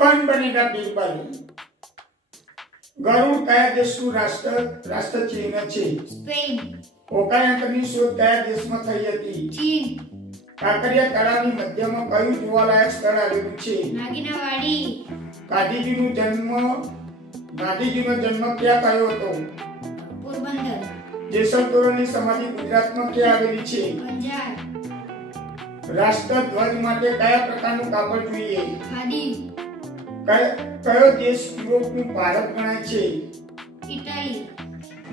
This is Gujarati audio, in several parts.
कौन बनेगा बीरबल? गरुड़ कया देशનું રાષ્ટ્ર ચિહ્ન છે? સ્પેન. ઓકાયંકની શોધ કયા દેશમાં થઈ હતી? ચીન. કાંકરિયા તળાવની મધ્યમાં કયું જોવાલાયક સ્થળ આવેલું છે? નાગિનાવાડી. ગાંધીજીનો જન્મ ક્યાં થયો હતો? પોરબંદર. જેસલ-તોરણની સમાધિ ગુજરાતમાં ક્યાં આવેલી છે? અંજાર. રાષ્ટ્રધ્વજ માટે કયા પ્રકારનું કાપડ જોઈએ? ખાદી. કયો દેશ યુરોપનું ભારત ગણાય છે? ઇટાલી.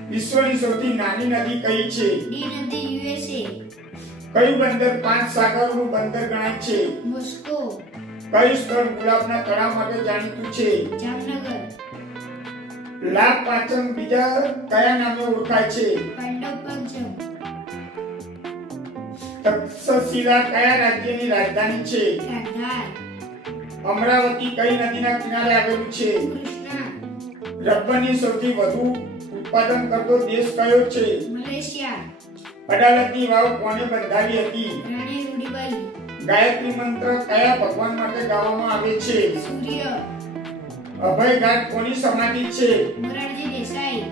વિશ્વની સૌથી નાની નદી કઈ છે? ડી નદી યુએસએ. કયું બંદર 5 સાગરોનું બંદર ગણાય છે? મોસ્કો. કયું સ્થળ ગુલાબના તળાવ માટે જાણીતું છે? જામનગર. લાભ પાંચમ બીજા કયા નામે ઓળખાય છે? પાંડવ પંચમ. તક્ષશિલા કયા રાજ્યની રાજધાની છે? ગાંધાર. અમરાવતી કઈ નદીના કિનારે આવેલું છે? કૃષ્ણા. રબરની સૌથી વધુ ઉત્પાદન કરતો દેશ કયો છે? મલેશિયા. અડાલજની વાવ કોણે બંધાવી હતી? રાણી રૂડીબાઈ. ગાયત્રી મંત્ર કયા ભગવાન માટે ગાવામાં આવે છે? સૂર્ય. અભયઘાટ કોની સમાધિ છે? મોરારજી દેસાઈ.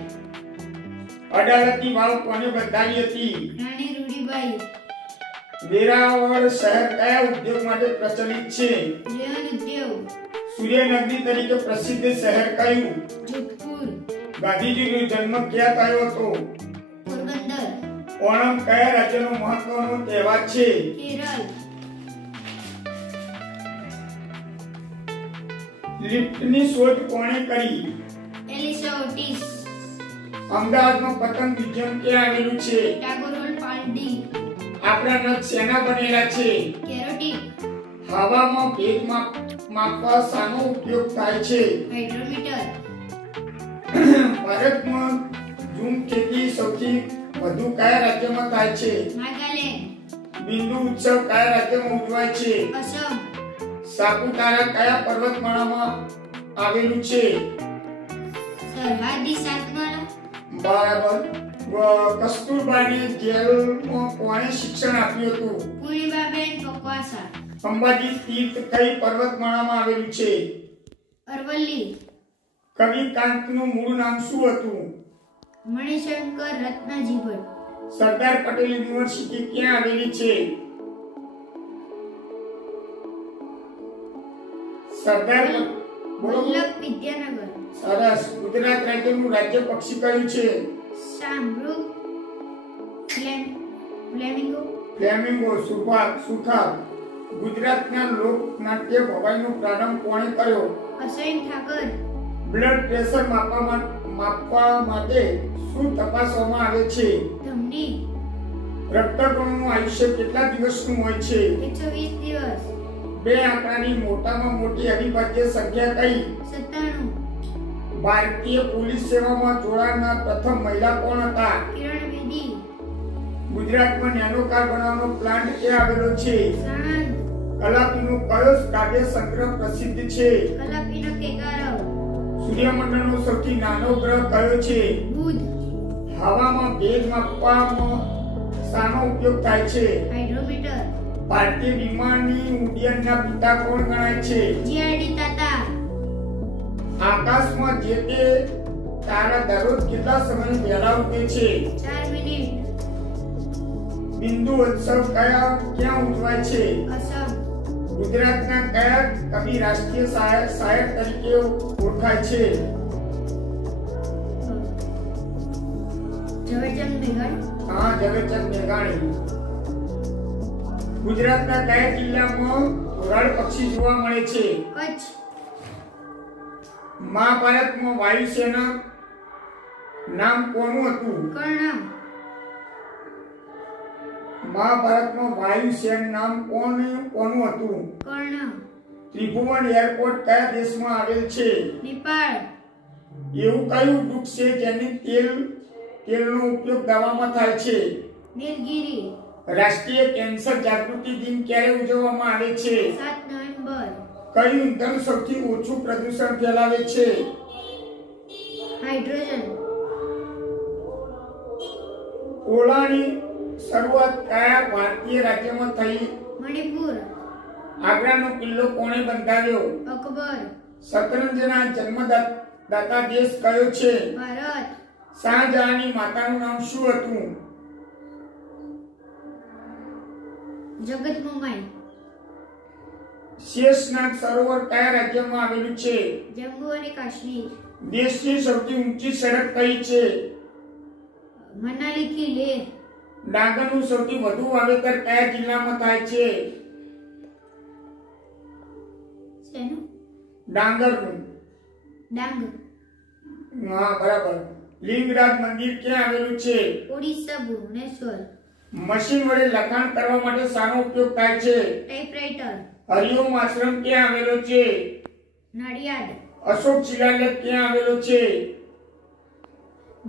અડાલજની વાવ કોણે બંધાવી હતી? રાણી રૂડીબાઈ. વેરાવળ શહેર કયા ઉદ્યોગ માટે પ્રચલિત છે? લેહન ઉદ્યોગ. સૂર્યનગરી તરીકે પ્રસિદ્ધ શહેર કયું? જોધપુર. ગાંધીજીનો જન્મ ક્યાં થયો હતો? પોરબંદર. ઓણમ કયા રાજ્યનો મહત્વનો તહેવાર છે? કેરળ. લિફ્ટની શોધ કોણે કરી? એલિસા ઓટિસ. અમદાવાદમાં પતંગ મ્યુઝિયમ ક્યાં આવેલું છે? ટાગોર હોલ પાલડી. આપણા નખ શેના બનેલા છે? કેરોટીન. હવામાં ભેજ માપવા શાનો ઉપયોગ થાય છે? હાઇડ્રોમીટર. ભારતમાં ઝૂમ ખેતી સૌથી વધુ કયા રાજ્યમાં થાય છે? નાગાલેન્ડ. બિંદુ ઉત્સવ કયા રાજ્યમાં ઉજવાય છે? અસમ. સાપુતારા કયા પર્વતમાળામાં આવેલું છે? સરહદી સાતમાળા. બરાબર. કસ્તુરબાની જેલમાં કોણે શિક્ષણ આપ્યું હતું? પૂર્ણિમાબેન પકવાસા. અંબાજી તીર્થ કઈ પર્વતમાળામાં આવેલું છે? અરવલ્લી. કવિ કાંતનું મૂળ નામ શું હતું? મણિશંકર રત્નાજી ભટ્ટ. સરદાર પટેલ યુનિવર્સિટી ક્યાં આવેલી છે? સરદાર વલ્લભ વિદ્યાનગર. સરસ. ગુજરાત રાજ્યનું રાજ્ય પક્ષી કયું છે? શામરૂખ. ફ્લેમિંગો. ફ્લેમિંગો. સુથાર. ગુજરાતના લોકનાટ્ય ભવાઈનો પ્રારંભ કોણે કર્યો? અસૈન ઠાકર. બ્લડ પ્રેશર માપવા માટે શું તપાસવામાં આવે છે? ધમની. રક્તકણોનું આયુષ્ય કેટલા દિવસનું હોય છે? 120 દિવસ. બે આંકડાની મોટામાં મોટી અવિભાજ્ય સંખ્યા કઈ? 97. ભારતીય પોલીસ સેવામાં જોડાનાર પ્રથમ મહિલા કોણ હતા? કિરણ બેદી. ગુજરાતમાં નેનો કાર બનાવવાનો પ્લાન્ટ ક્યાં આવેલો છે? સાણંદ. કલાપીનો કયો કાવ્ય સંગ્રહ પ્રસિદ્ધ છે? કલાપીનો કેકારવ. સૂર્યમંડળનો સૌથી નાનો ગ્રહ કયો છે? બુધ. હવામાં ભેજ માપવામાં શાનો ઉપયોગ થાય છે? હાઇડ્રોમીટર. ભારતીય વિમાની ઉડ્ડયનના પિતા કોણ ગણાય છે? જીઆરડી તાતા. આકાશમાં જે તે તારા દરરોજ કેટલા સમય વહેલા ઉગે છે? 4 મિનિટ. બિંદુ ઉત્સવ ક્યાં ઉજવાય છે? અસમ. ગુજરાતના કયા કવિ રાષ્ટ્રીય શાયર તરીકે ઓળખાય છે? ઝવેરચંદ મેઘાણી. હા, ઝવેરચંદ મેઘાણી. ગુજરાતના કયા જિલ્લામાં ધોરાડ પક્ષી જોવા મળે છે? કચ્છ. મહાભારતમાં વાયુસેના નામ કોનું હતું? કર્ણ. મહાભારતમાં વાયુસેન નામ કોનું હતું? કર્ણ. ત્રિભુવન એરપોર્ટ કયા દેશમાં આવેલ છે? નેપાળ. એવું કયું વૃક્ષ છે જેની તેલનો ઉપયોગ દવામાં થાય છે? નીલગિરી. રાષ્ટ્રીય કેન્સર જાગૃતિ દિન ક્યારે ઉજવવામાં આવે છે? 7 નવેમ્બર. કયું ઇંધણ સૌથી ઓછું પ્રદૂષણ ફેલાવે છે? હાઇડ્રોજન. ઓલાની શરૂઆત કયા ભારતીય રાજ્યમાં થઈ? મણિપુર. આગ્રાનો કિલ્લો કોણે બંધાવ્યો? અકબર. શતરંજના જન્મદાતા દેશ કયો છે? ભારત. શાહજહાંની માતાનું નામ શું હતું? જગતમોમાઈ. શેષનાગ સરોવર કયા રાજ્યમાં આવેલું છે? જમ્મુ અને કાશ્મીર. દેશની સૌથી ઊંચી સડક કઈ છે? મનાલી થી લેહ. ડાંગરનું સૌથી વધુ વાવેતર કયા જિલ્લામાં થાય છે? શેનું? ડાંગરનું. ડાંગ. હા, બરાબર. લિંગરાજ મંદિર ક્યાં આવેલું છે? ઓડિશા, ભુવનેશ્વર. મશીન વડે લખાણ કરવા માટે શાનો ઉપયોગ થાય છે? ટાઈપરાઇટર. હરિઓમ આશ્રમ ક્યાં આવેલો છે? નડિયાદ. અશોક શિલાલેખ ક્યાં આવેલો છે?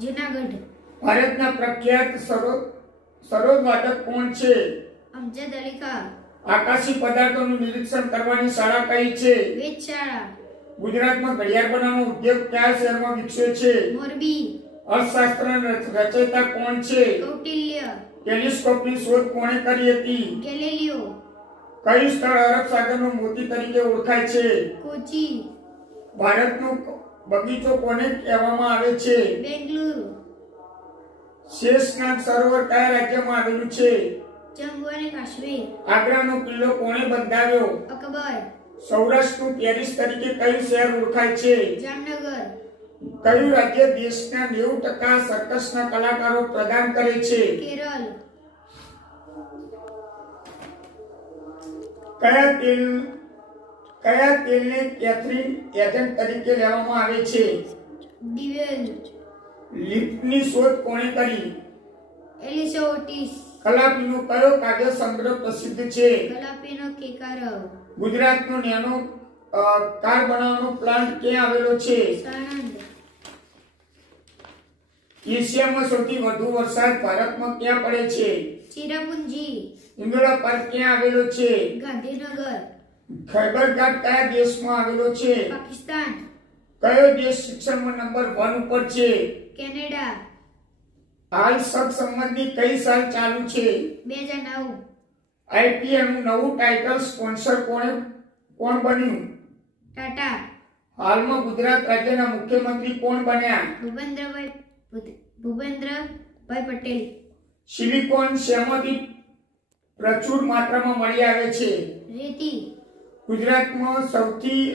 જૂનાગઢ. ભારતના પ્રખ્યાત સરોદવાદક કોણ છે? અમજદ અલી ખાન. આકાશી પદાર્થોનું નિરીક્ષણ કરવાની શાળા કઈ છે? વેધશાળા. ગુજરાતમાં ઘડિયાળ બનાવવાનો ઉદ્યોગ કયા શહેરમાં વિકસ્યો છે? મોરબી. અર્થશાસ્ત્રના રચયિતા કોણ છે? કૌટિલ્ય. ટેલિસ્કોપની શોધ કોણે કરી હતી? ગેલિલિયો. કયું સ્થળ અરબ સાગરનો મોતી તરીકે ઓળખાય છે? કોચી. ભારતનો બગીચો કોને કહેવામાં આવે છે? બેંગલુરુ. શેષનાગ સરોવર કયા રાજ્યમાં આવેલું છે? જમ્મુ અને કાશ્મીર. આગ્રાનો કિલ્લો કોણે બંધાવ્યો? અકબર. સૌરાષ્ટ્રનું પેરિસ તરીકે કયું શહેર ઓળખાય છે? જામનગર. કયું રાજ્ય દેશના 90% સર્કસના કલાકારો પ્રદાન કરે છે? કેરળ. કયા તેલને કેથરીન એજન્ટ તરીકે લેવામાં આવે છે? ડિવેલ. લિફ્ટની શોધ કોણે કરી? એલિસા ઓટિસ. કલાપીનો કયો કાવ્ય સંગ્રહ પ્રસિદ્ધ છે? કલાપીનો કેકારવ. ગુજરાતનો નેનો કાર બનાવવાનો પ્લાન્ટ ક્યાં આવેલો છે? સાણંદ. એશિયામાં સૌથી વધુ વરસાદ ભારતમાં ક્યાં પડે છે? ચિરાપુંજી. ઇન્દોરા પાર્ક ક્યાં આવેલો છે? ગાંધીનગર. ખૈબર ઘાટ કયા દેશમાં આવેલો છે? પાકિસ્તાન. કયો દેશ શિક્ષણમાં નંબર 1 ઉપર છે? કેનેડા. હાલ સબસંબંધી કઈ સાલ ચાલુ છે? 2009. આઈપીએલ નું નવું ટાઇટલ સ્પોન્સર કોણ બન્યું? ટાટા. હાલમાં ગુજરાત રાજ્યના મુખ્યમંત્રી કોણ બન્યા? ભૂપેન્દ્રભાઈ પટેલ. સિલિકોન શેમાંથી પ્રચુર માત્રામાં મળી આવે છે? રેતી. ગુજરાતમાં સૌથી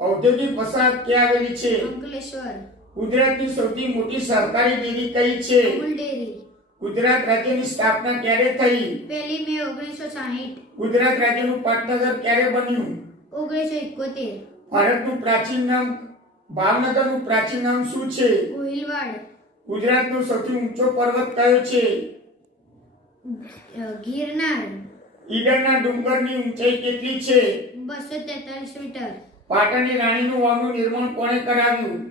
ઔદ્યોગિક વસાહત ક્યાં આવેલી છે? અંકલેશ્વર. ગુજરાતની સૌથી મોટી સહકારી ડેરી કઈ છે? અમૂલ ડેરી. ગુજરાત રાજ્યની સ્થાપના ક્યારે થઈ? 1 મે 1960. ગુજરાત રાજ્યનું પાટનગર ક્યારે બન્યું? 1971. ભારતનું પ્રાચીન નામ ભાવનગરનું પ્રાચીન નામ શું છે? ગોહિલવાડ. ગુજરાતનો સૌથી ઊંચો પર્વત કયો છે? ગિરનાર. ઈડરના ડુંગરની ઊંચાઈ કેટલી છે? 243 મીટર. પાટણની રાણીનું વાવનું નિર્માણ કોણે કરાવ્યું?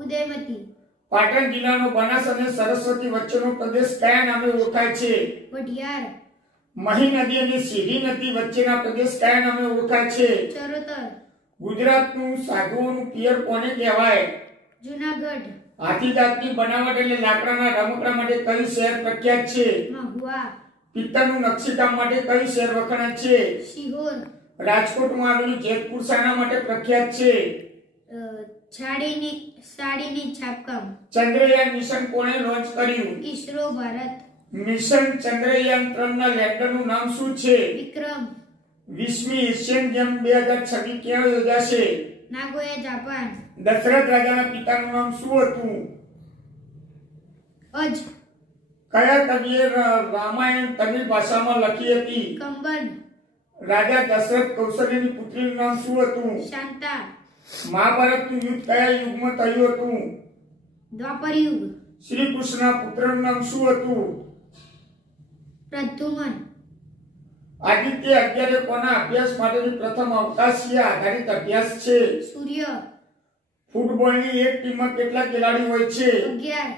ઉદયમતી. પાટણ જિલ્લાનો બનાસ અને સરસ્વતી વચ્ચેનો પ્રદેશ કયા નામે ઓળખાય છે? વઢિયાર. મહી નદી અને સીધી નદી વચ્ચેના પ્રદેશ કયા નામે ઓળખાય છે? ચરોતર. ગુજરાતનું સાધુઓનું પિયર કોને કહેવાય? જૂનાગઢ. હાથી દાંતની બનાવટ એટલે લાકડાના રમકડા માટે કયું શહેર પ્રખ્યાત છે? મહુવા. પિત્તળનું નકશીકામ માટે કયું શહેર વખણાય છે? શિહોર. રાજકોટમાં આવેલું જેતપુર શાના માટે પ્રખ્યાત છે? સાડીની છાપકામ. ચંદ્રયાન મિશન કોણે લોન્ચ કર્યું? ઈસરો, ભારત. મિશન ચંદ્રયાન 3 ના લેન્ડરનું નામ શું છે? વિક્રમ. 20મી એશિયન ગેમ 2026 ક્યાં યોજાશે? નાગોયા, જાપાન. દશરથ રાજાના પિતાનું નામ શું હતું? અજ. કયા કવિએ રામાયણ તમિલ ભાષામાં લખી હતી? કંબન. રાજા દશરથ કૌશલ્યની પુત્રીનું નામ શું હતું? શાંતા. મહાભારતનું યુદ્ધ કયા યુગમાં થયું હતું? દ્વાપર યુગ. શ્રી કૃષ્ણના પુત્રનું નામ શું હતું? પ્રદ્યુમન. આદિત્ય 11 કોના અભ્યાસ માટેની પ્રથમ અવકાશીય આધારિત અભ્યાસ છે? સૂર્ય. ફૂટબોલની એક ટીમમાં કેટલા ખેલાડી હોય છે? 11.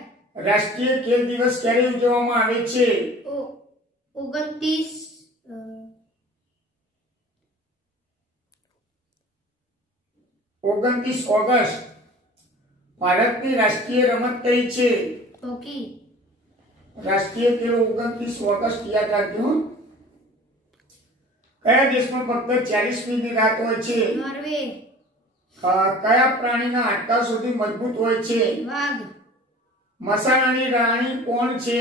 રાષ્ટ્રીય ખેલ દિવસ ક્યારે ઉજવવામાં આવે છે? 29 ઓગસ્ટ. ભારતની રાષ્ટ્રીય રમત કઈ છે? હોકી. રાષ્ટ્રીય ખેલ 29 ઓગસ્ટ યાદ રાખજો. કયા દેશમાં ફક્ત 40 મિનિટની રાત હોય છે? નોર્વે. કયા પ્રાણીના હાડકા સૌથી મજબૂત હોય છે? વાઘ. મસાલાની રાણી કોણ છે?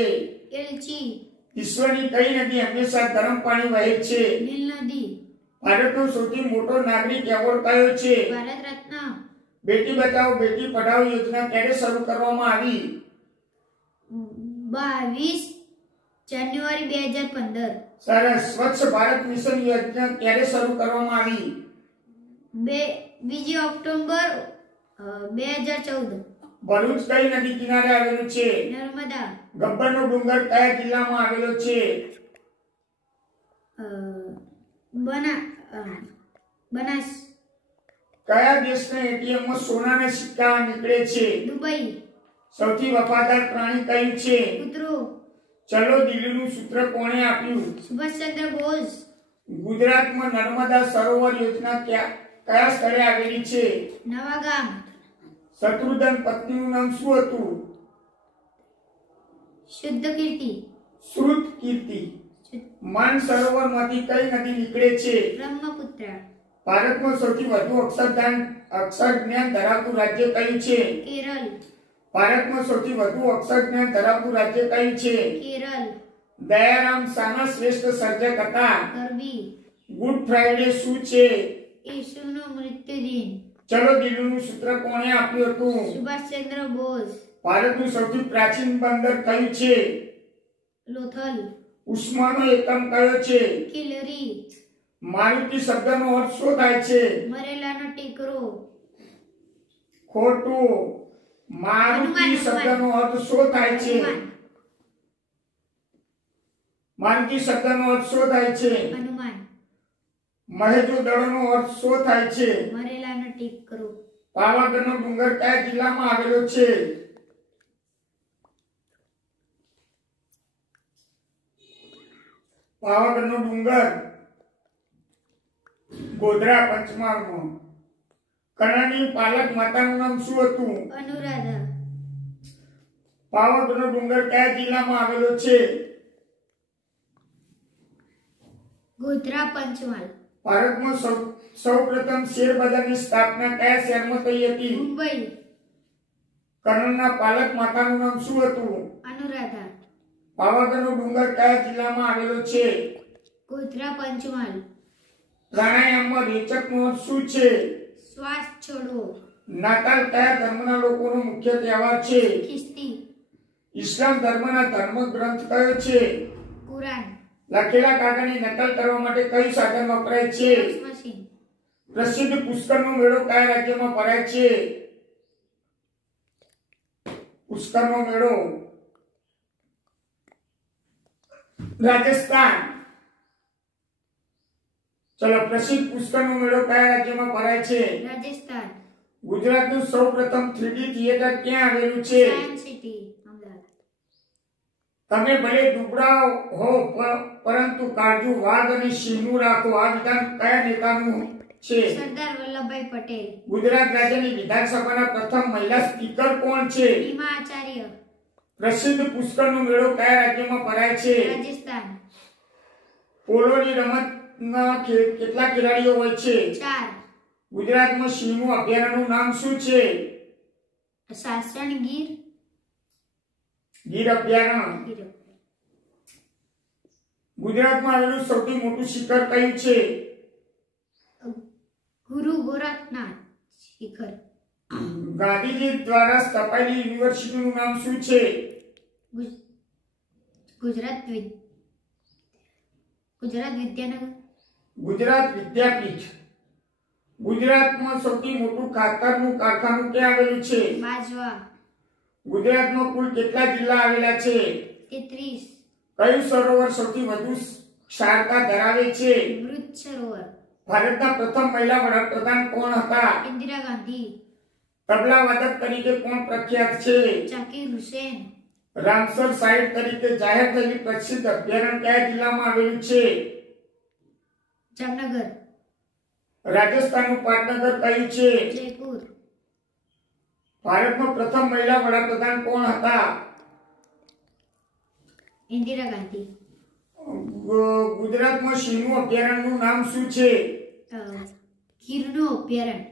એલચી. વિશ્વની કઈ નદી હંમેશા ગરમ પાણી વહે છે? નીલ નદી. ભારતનો સૌથી મોટો નાગરિક એવોર્ડ કયો છે? ભારત રત્ન. બેટી બચાવો બેટી પઢાઓ યોજના ક્યારે શરૂ કરવામાં આવી? 22 જાન્યુઆરી 2015. સરસ. સ્વચ્છ ભારત મિશન યોજના ક્યારે શરૂ કરવામાં આવી? 2 ઓક્ટોબર 2014. ભરૂચ કઈ નદી કિનારે આવેલું છે? નર્મદા. ગબ્બરનો ડુંગર કયા જિલ્લામાં આવેલો છે? બનાસ. કયા દેશના એટીએમ માં સોનાના સિક્કા નીકળે છે? દુબઈ. સૌથી વફાદાર પ્રાણી કયું છે? કૂતરો. ચલો દિલ્હીનું સૂત્ર કોણે આપ્યું? સુભાષચંદ્ર બોઝ. ગુજરાતમાં નર્મદા સરોવર યોજના કયા સ્થળે આવેલી છે? નવાગામ. શત્રુઘ્ન પત્નીનું નામ શું હતું? શુદ્ધ કીર્તિ. શ્રુત કીર્તિ. માન સરોવરમાંથી કઈ નદી નીકળે છે? બ્રહ્મપુત્ર. ભારતમાં સૌથી વધુ અક્ષરજ્ઞાન ધરાવતું રાજ્ય કયું છે? કેરળ. ભારતમાં સૌથી વધુ અક્ષરજ્ઞાન ધરાવતું રાજ્ય કયું છે? કેરળ. દયારામ સાના શ્રેષ્ઠ સર્જક હતા? ગરબી. ગુડ ફ્રાઈડે શું છે? ઈસુનો મૃત્યુ દિન. ચલો દિલ્હીનું સૂત્ર કોણે આપ્યું હતું? સુભાષચંદ્ર બોઝ. ભારતનું સૌથી પ્રાચીન બંદર કયું છે? લોથલ. ઉષ્માનો એકમ કયો છે? કિલરી. મારુતિ શબ્દનો અર્થ શું થાય છે? મરેલાનો ટેકરો. ખોટું. મારુતિ શબ્દનો અર્થ શું થાય છે? મારુતિ શબ્દનો અર્થ શું થાય છે? હનુમાન. મહેજો દળોનો અર્થ શું થાય છે? મરેલાનો ટેકરો. પાવાગઢનો ડુંગર કયા જિલ્લામાં આવેલો છે? પાવાગઢનો ડુંગર ગોધરા પંચમહાલમાં. કર્ણની પાલક માતાનું નામ શું હતું? અનુરાધા. પાવાગઢનો ડુંગર કયા જિલ્લામાં આવેલો છે? ગોધરા પંચમહાલ. ભારતમાં સૌપ્રથમ શેર બજારની સ્થાપના કયા શહેરમાં થઈ હતી? મુંબઈ. કર્ણના પાલક માતાનું નામ શું હતું? અનુરાધા. પાવાગઢનો ડુંગર કયા જિલ્લામાં આવેલો છે? ગોધરા પંચમહાલ. પ્રાણાયામમાં રેચકનો અર્થ શું છે? શ્વાસ છોડવો. નાતાલ કયા ધર્મના લોકોનો મુખ્ય તહેવાર છે? ખ્રિસ્તી. ઇસ્લામ ધર્મના ધર્મ ગ્રંથ કયો છે? કુરાન. લખેલા કાગળની નકલ કરવા માટે કયું સાધન વપરાય છે? મશીન. પ્રસિદ્ધ પુષ્કરનો મેળો કયા રાજ્યમાં ભરાય છે? પુષ્કરનો મેળો રાજસ્થાન. ચલો પ્રસિદ્ધ પુષ્કરનો મેળો કયા રાજ્યમાં ભરાય છે? રાજસ્થાન. ગુજરાતનું સૌપ્રથમ 3D થિયેટર ક્યાં આવેલું છે? Science city. અમદાવાદ. તમે ભલે દુબળા હો પરંતુ કાળજુ વાઘ અને સિંહનું રાખો. આ વિધાન કયા નેતાનું છે? સરદાર વલ્લભભાઈ પટેલ. ગુજરાત રાજ્યની વિધાનસભાના પ્રથમ મહિલા સ્પીકર કોણ છે? ભીમા આચાર્ય. પ્રસિદ્ધ પુષ્કરનો મેળો કયા રાજ્યમાં ભરાય છે? રાજસ્થાન. પોલોની રમતના કેટલા ખેલાડીઓ હોય છે? 4. ગુજરાતમાં સિંહનું અભયારણ્યનું નામ શું છે? સાસણ ગીર. ગીર અભયારણ્ય. ગુજરાતમાં આવેલું સૌથી મોટું શિખર કયું છે? ગુરુ ગોરખનાથ શિખર. ગાંધીજી દ્વારા સ્થપાયેલી યુનિવર્સિટીનું નામ શું છે? ગુજરાત વિદ્યાનગર. ગુજરાત વિદ્યાપીઠ. ગુજરાતમાં સૌથી મોટું ખાતરનું કારખાનું ક્યાં આવેલું છે? બાજવા. ગુજરાતમાં કુલ કેટલા જિલ્લા આવેલા છે? 33. કયું સરોવર સૌથી વધુ ક્ષારતા ધરાવે છે? મૃત સરોવર. ભારતના પ્રથમ મહિલા વડાપ્રધાન કોણ હતા? ઇન્દિરા ગાંધી. તબલા વાદક તરીકે કોણ પ્રખ્યાત છે? ઝાકીર હુસેન. રામસર સાઇટ તરીકે જાહેર થયેલી પ્રસિદ્ધ અભયારણ્ય કયા જિલ્લામાં આવેલું છે? જામનગર. રાજસ્થાનનું પાટનગર કયું છે? જયપુર. ભારતમાં પ્રથમ મહિલા વડાપ્રધાન કોણ હતા? ઇન્દિરા ગાંધી. ગુજરાતમાં સિંહનું અભયારણ્યનું નામ શું છે? ગીરનું અભયારણ્ય.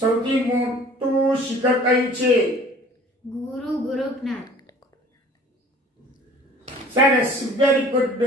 સૌથી મોટું શિખર કયું છે? ગુરુ ગોરખનાથ. સરસ, વેરી ગુડ.